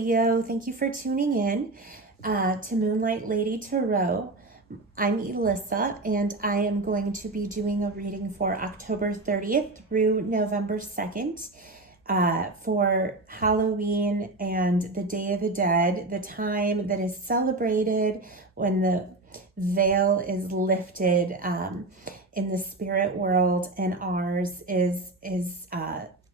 Leo. Thank you for tuning in to Moonlight Lady Tarot. I'm Elissa, and I am going to be doing a reading for October 30th through November 2nd for Halloween and the Day of the Dead, the time that is celebrated when the veil is lifted in the spirit world, and ours is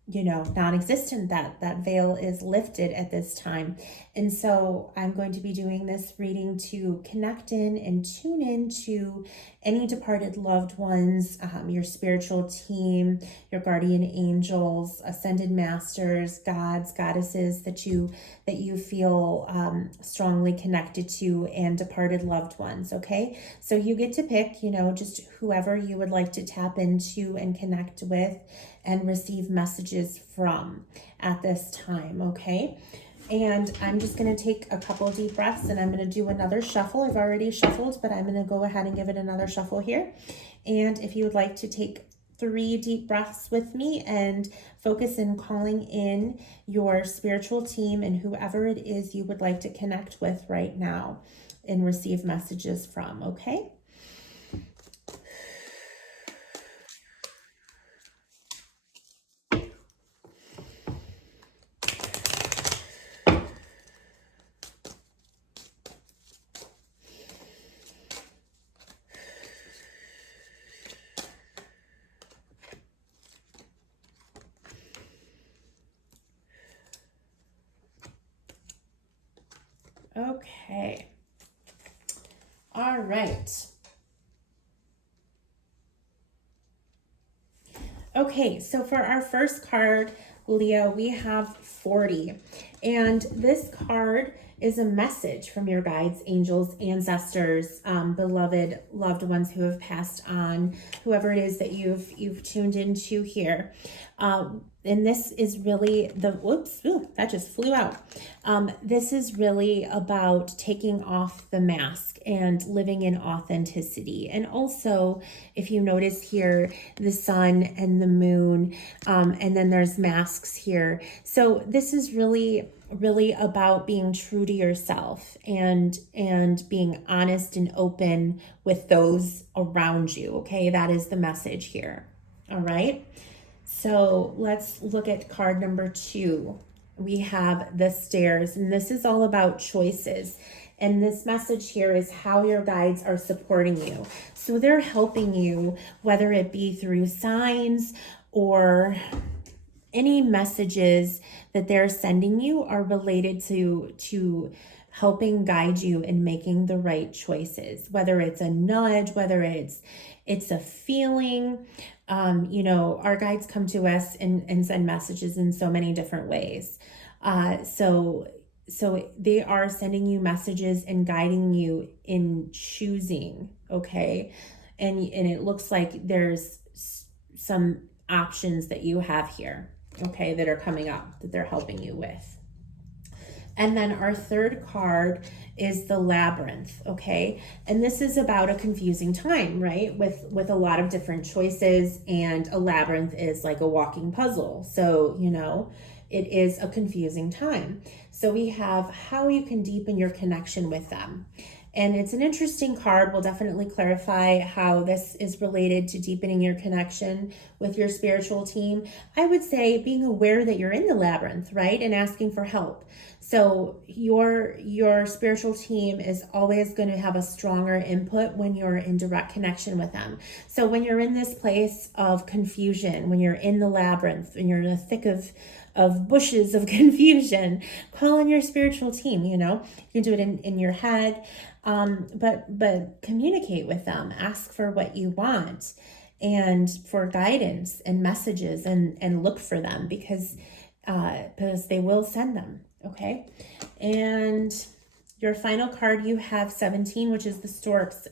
non-existent. That veil is lifted at this time. And so I'm going to be doing this reading to connect in and tune in to any departed loved ones, your spiritual team, your guardian angels, ascended masters, gods, goddesses that you feel strongly connected to, and departed loved ones. Okay, so you get to pick, just whoever you would like to tap into and connect with and receive messages from at this time. Okay, and I'm just going to take a couple deep breaths, and I'm going to do another shuffle. I've already shuffled, but I'm going to go ahead and give it another shuffle here. And if you would like to take 3 deep breaths with me and focus in calling in your spiritual team and whoever it is you would like to connect with right now and receive messages from. Okay. Okay. All right. Okay, so for our first card, Leo, we have 40. And this card is a message from your guides, angels, ancestors, beloved loved ones who have passed on, whoever it is that you've tuned into here. And this is really that just flew out. This is really about taking off the mask and living in authenticity. And also, if you notice here, the sun and the moon, and then there's masks here. So this is really about being true to yourself and being honest and open with those around you. Okay, that is the message here. All right. So let's look at card number 2. We have the stairs, and this is all about choices. And this message here is how your guides are supporting you. So they're helping you, whether it be through signs or any messages that they're sending you are related to helping guide you in making the right choices, whether it's a nudge, whether it's a feeling. Our guides come to us and send messages in so many different ways. So they are sending you messages and guiding you in choosing, okay? And it looks like there's some options that you have here, okay, that are coming up that they're helping you with. And then our third card is the labyrinth, okay? And this is about a confusing time, right? With a lot of different choices, and a labyrinth is like a walking puzzle. So, it is a confusing time. So we have how you can deepen your connection with them. And it's an interesting card. We'll definitely clarify how this is related to deepening your connection with your spiritual team. I would say being aware that you're in the labyrinth, right? And asking for help. So your spiritual team is always going to have a stronger input when you're in direct connection with them. So when you're in this place of confusion, when you're in the labyrinth, and you're in the thick of bushes of confusion, call on your spiritual team. You can do it in your head, but communicate with them, ask for what you want and for guidance and messages, and look for them because they will send them. Okay. And your final card, you have 17, which is the storks.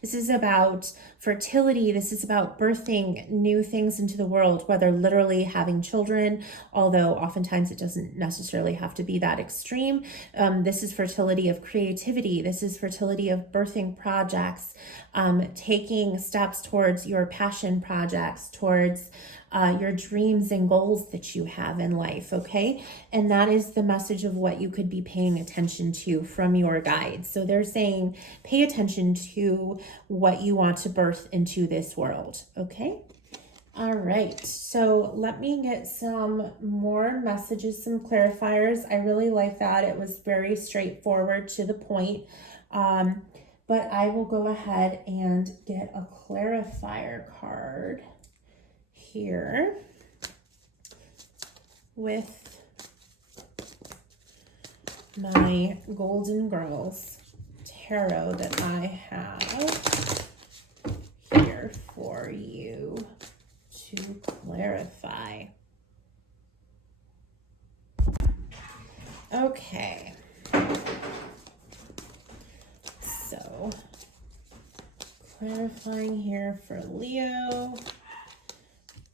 This is about fertility. This is about birthing new things into the world, whether literally having children, although oftentimes it doesn't necessarily have to be that extreme. This is fertility of creativity. This is fertility of birthing projects, taking steps towards your passion projects, towards your dreams and goals that you have in life, okay? And that is the message of what you could be paying attention to from your guides. So they're saying, pay attention to what you want to birth into this world, okay? All right, so let me get some more messages, some clarifiers. I really like that. It was very straightforward, to the point. But I will go ahead and get a clarifier card here with my Golden Girls tarot that I have here for you to clarify. Okay. So, clarifying here for Leo.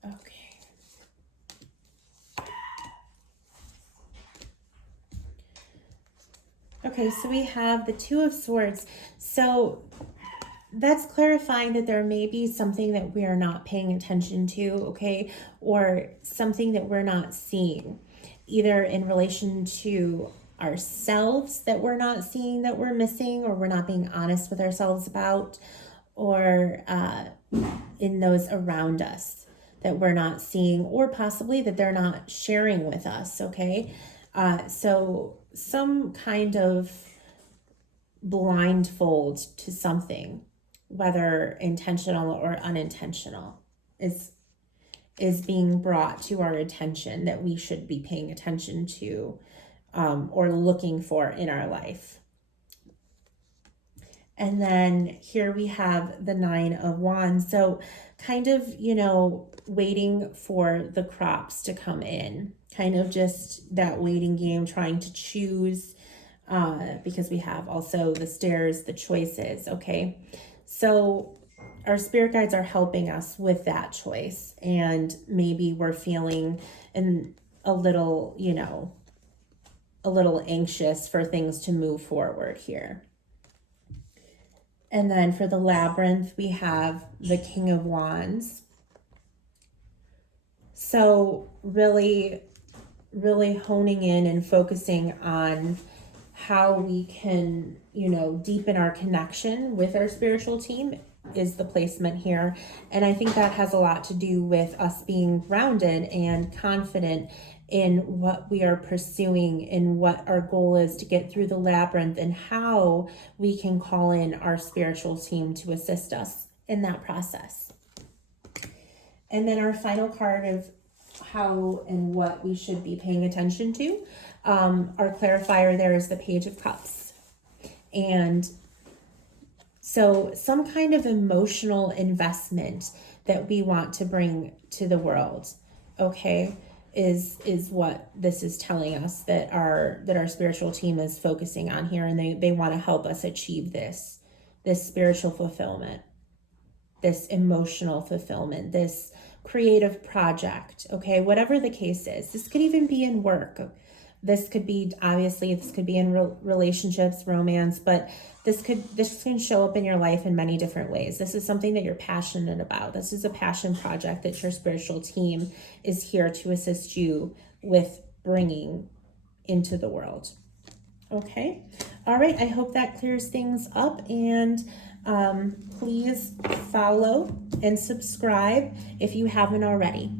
Okay. Okay, so we have the Two of Swords. So that's clarifying that there may be something that we are not paying attention to, okay, or something that we're not seeing, either in relation to ourselves that we're not seeing, that we're missing, or we're not being honest with ourselves about, or in those around us that we're not seeing, or possibly that they're not sharing with us, okay? So some kind of blindfold to something, whether intentional or unintentional, is being brought to our attention that we should be paying attention to, or looking for in our life. And then here we have the Nine of Wands. So kind of, waiting for the crops to come in, kind of just that waiting game, trying to choose, because we have also the stairs, the choices, okay? So our spirit guides are helping us with that choice, and maybe we're feeling a little anxious for things to move forward here. And then for the Labyrinth, we have the King of Wands. So really, really honing in and focusing on how we can, deepen our connection with our spiritual team is the placement here. And I think that has a lot to do with us being grounded and confident in what we are pursuing and what our goal is to get through the labyrinth, and how we can call in our spiritual team to assist us in that process. And then our final card of how and what we should be paying attention to, our clarifier there is the Page of Cups. And so some kind of emotional investment that we want to bring to the world, okay, is what this is telling us that our spiritual team is focusing on here, and they want to help us achieve this spiritual fulfillment, this emotional fulfillment, this creative project, okay, whatever the case is. This could even be in work. This could be in relationships, romance, but this can show up in your life in many different ways. This is something that you're passionate about. This is a passion project that your spiritual team is here to assist you with bringing into the world. Okay. All right. I hope that clears things up, and please follow and subscribe if you haven't already.